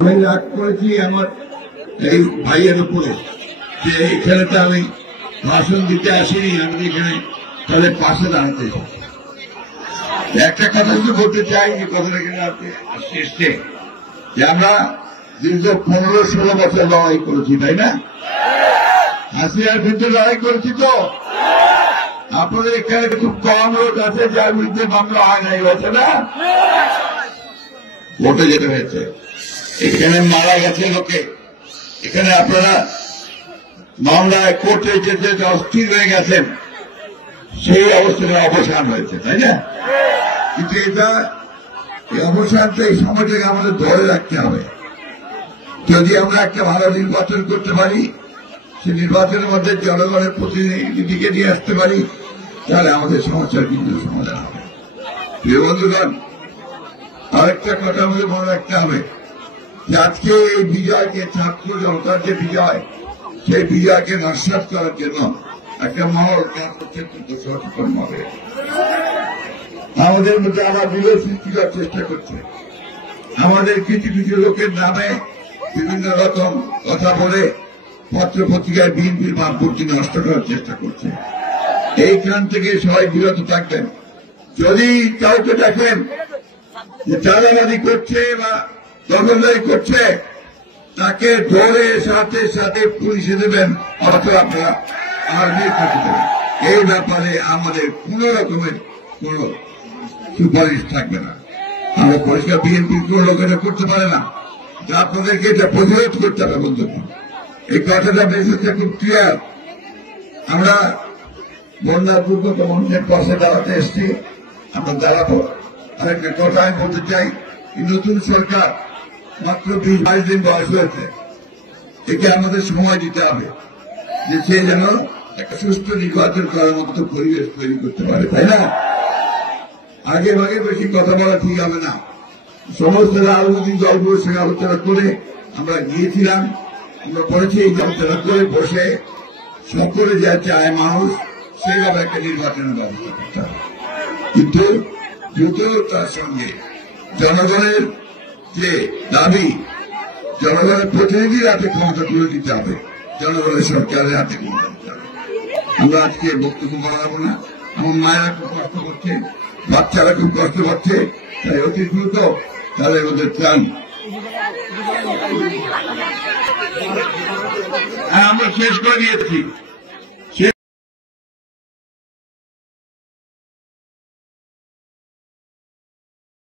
আমি রাগ করেছি আমার এই ভাইয়ের উপরে যে এখানে তো আমি ভাষণ দিতে আসিনি, আমি এখানে তাদের পাশে দাঁড়াতে এসেছি। একটা কথা শুধু বলতে চাই, যে কথাটা এখানে এসছে যে আমরা দীর্ঘ 15-16 বছর লড়াই করেছি, তাই না? হাসিনার বিরুদ্ধে লড়াই করেছি তো। আপনাদের এখানে খুব কম লোক আছে যার বিরুদ্ধে মামলা হয় নাই, হয়েছে না? ভোটে যেতে হয়েছে, এখানে মারা গেছে লোকে, এখানে আপনারা মামলায় কোর্টে যেতে অস্থির হয়ে গেছেন, সেই অবস্থাটা অবসান হয়েছে, তাই না? কিন্তু এটা এই অবসানটা এই সময়টাকে আমাদের ধরে রাখতে হবে। যদি আমরা একটা ভালো নির্বাচন করতে পারি, সেই নির্বাচনের মধ্যে জনগণের প্রতিনিধিকে নিয়ে আসতে পারি, তাহলে আমাদের সমস্যার কিন্তু সমাধান হবে। প্রিয় বন্ধুগণ, আরেকটা কথা আমাদের মনে রাখতে হবে যে আজকে এই বিজয়কে, ছাত্র জনতার যে বিজয়, সেই বিজয়কে নস্যাৎ করার জন্য একটা মহল কাজ করছে, সচেতন হবে। আমাদের মধ্যে আবার বিরোধ সৃষ্টি করার চেষ্টা করছে, আমাদের কিছু কিছু লোকের নামে বিভিন্ন রকম কথা বলে পত্র পত্রিকায় বিএনপির ভাবমূর্তি নষ্ট করার চেষ্টা করছে। এইখান থেকে সবাই বিরত থাকবেন। যদি কাউকে দেখেন যে চাঁদাবাজি করছে বা দখলদারি করছে, তাকে ধরে সাথে সাথে পুলিশে দেবেন অথবা আপনারা আর্মির কাছে দেবেন। এই ব্যাপারে আমাদের কোন রকমের কোন সুপারিশ থাকবে না। আমরা পরিষ্কার বিএনপির কোন লোক এটা করতে পারে না, আপনাদেরকে এটা প্রতিরোধ করতে হবে। বন্ধুগণ, এই কথাটা বেশিটা খুব ক্লিয়ার। আমরা বন্যার দুর্গত মানুষের পাশে দাঁড়াতে এসছি, আমরা দাঁড়াবো। আরেকটা কথা আমি বলতে চাই, নতুন সরকার মাত্র 20-22 দিন বয়স হয়েছে, একে আমাদের সময় দিতে হবে যে সে যেন একটা সুস্থ নির্বাচন করার মতো পরিবেশ তৈরি করতে পারে, তাই না? আগে ভাগে বেশি কথা বলা ঠিক হবে না। সমস্ত রাজনৈতিক দলগুলোর সঙ্গে আলোচনা করে আমরা গিয়েছিলাম, আমরা বলেছি এই আলোচনা করে বসে সকলে যা চায় মানুষ, সেইভাবে একটা নির্বাচনের ব্যবস্থা করতে হবে। কিন্তু দ্রুততার সঙ্গে জনগণের যে দাবি, জনগণের প্রতিনিধির হাতে ক্ষমতা তুলে দিতে হবে, জনগণের সরকারের হাতে ক্ষমতা দিতে হবে। আমরা আজকে বক্তব্য বাড়াবো না। আমার মায়েরা খুব কষ্ট করছে, বাচ্চারা খুব কষ্ট পাচ্ছে, তাই অতি দ্রুত তাদের ওদের ত্রাণ আমরা শেষ করে দিয়েছি।